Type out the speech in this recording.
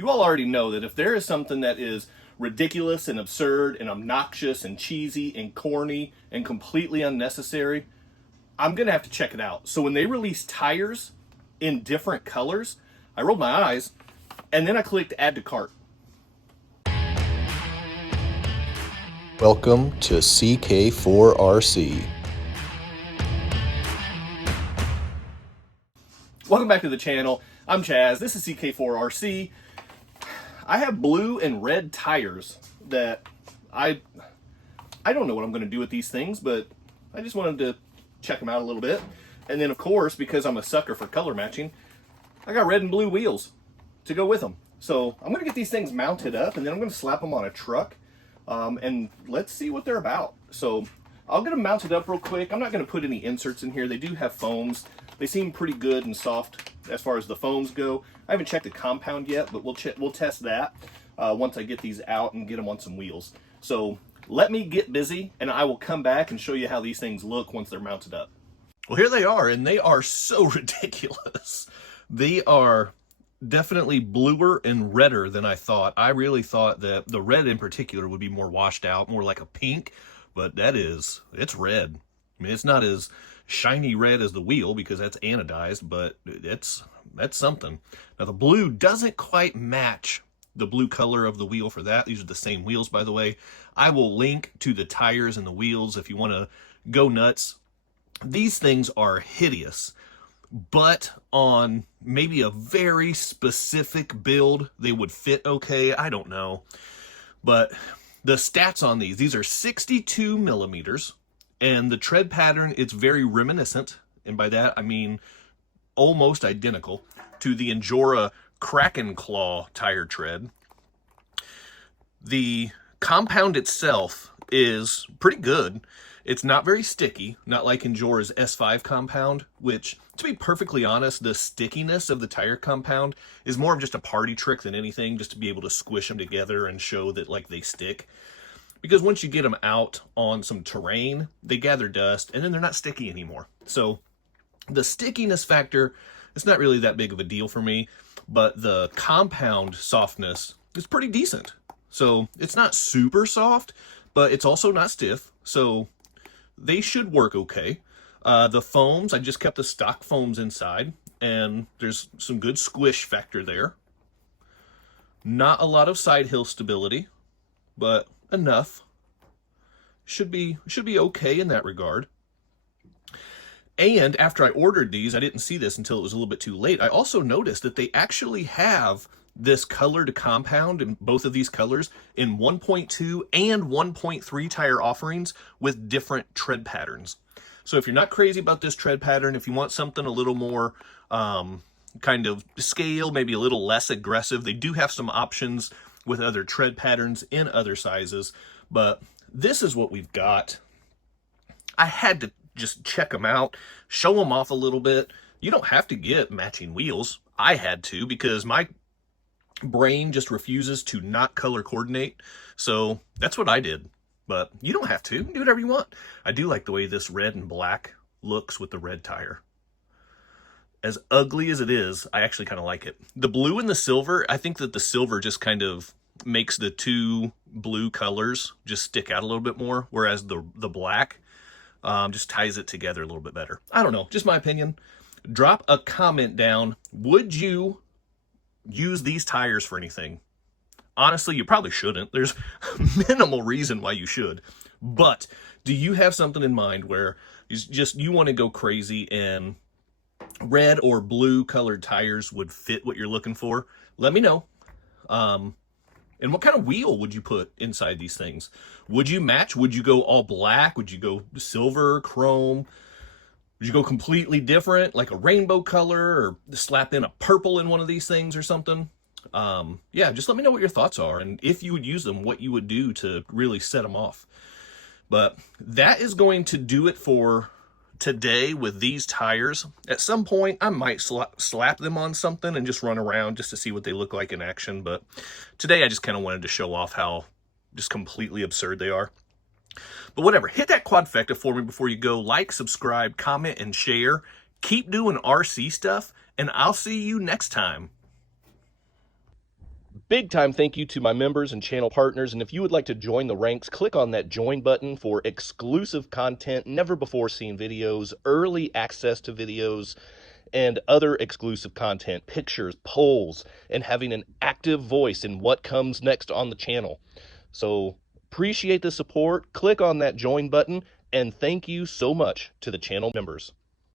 You all already know that if there is something that is ridiculous and absurd and obnoxious and cheesy and corny and completely unnecessary, I'm going to have to check it out. So when they released tires in different colors, I rolled my eyes and then I clicked add to cart. Welcome to CK4RC. Welcome back to the channel. I'm Chaz. This is CK4RC. I have blue and red tires that I don't know what I'm going to do with these things, but I just wanted to check them out a little bit. And then, of course, because I'm a sucker for color matching, I got red and blue wheels to go with them. So I'm going to get these things mounted up, and then I'm going to slap them on a truck, and let's see what they're about. So I'll get them mounted up real quick. I'm not going to put any inserts in here. They do have foams. They seem pretty good and soft as far as the foams go. I haven't checked the compound yet, but we'll test that once I get these out and get them on some wheels. So let me get busy, and I will come back and show you how these things look once they're mounted up. Well, here they are, and they are so ridiculous. They are definitely bluer and redder than I thought. I really thought that the red in particular would be more washed out, more like a pink, but it's red. I mean, it's not as shiny red as the wheel because that's anodized, but that's something. Now the blue doesn't quite match the blue color of the wheel for that. These are the same wheels, by the way. I will link to the tires and the wheels if you want to go nuts. These things are hideous, but on maybe a very specific build, they would fit okay. I don't know. But the stats on these are 62 millimeters. And the tread pattern, it's very reminiscent, and by that I mean almost identical, to the Injora Kraken Claw tire tread. The compound itself is pretty good. It's not very sticky, not like Injora's S5 compound, which, to be perfectly honest, the stickiness of the tire compound is more of just a party trick than anything, just to be able to squish them together and show that like they stick. Because once you get them out on some terrain, they gather dust, and then they're not sticky anymore. So the stickiness factor, it's not really that big of a deal for me, but the compound softness is pretty decent. So it's not super soft, but it's also not stiff, so they should work okay. The foams, I just kept the stock foams inside, and there's some good squish factor there. Not a lot of side hill stability, but enough. Should be okay in that regard. And after I ordered these, I didn't see this until it was a little bit too late. I also noticed that they actually have this colored compound in both of these colors in 1.2 and 1.3 tire offerings with different tread patterns. So if you're not crazy about this tread pattern, if you want something a little more kind of scale, maybe a little less aggressive, they do have some options with other tread patterns in other sizes, but this is what we've got. I had to just check them out, show them off a little bit. You don't have to get matching wheels. I had to because my brain just refuses to not color coordinate, so that's what I did. But you don't have to. Do whatever you want. I do like the way this red and black looks with the red tire. As ugly as it is, I actually kind of like it. The blue and the silver, I think that the silver just kind of makes the two blue colors just stick out a little bit more, whereas the black just ties it together a little bit better. I don't know, just my opinion. Drop a comment down. Would you use these tires for anything? Honestly, you probably shouldn't. There's minimal reason why you should. But do you have something in mind where you want to go crazy and red or blue colored tires would fit what you're looking for? Let me know. And what kind of wheel would you put inside these things? Would you match? Would you go all black? Would you go silver, chrome? Would you go completely different, like a rainbow color, or slap in a purple in one of these things or something? Yeah, just let me know what your thoughts are, and if you would use them, what you would do to really set them off. But that is going to do it for today with these tires. At some point, I might slap them on something and just run around just to see what they look like in action. But today, I just kind of wanted to show off how just completely absurd they are. But whatever, hit that quadfecta for me before you go. Like, subscribe, comment, and share. Keep doing RC stuff, and I'll see you next time. Big time thank you to my members and channel partners, and if you would like to join the ranks, click on that join button for exclusive content, never before seen videos, early access to videos, and other exclusive content, pictures, polls, and having an active voice in what comes next on the channel. So appreciate the support, click on that join button, and thank you so much to the channel members.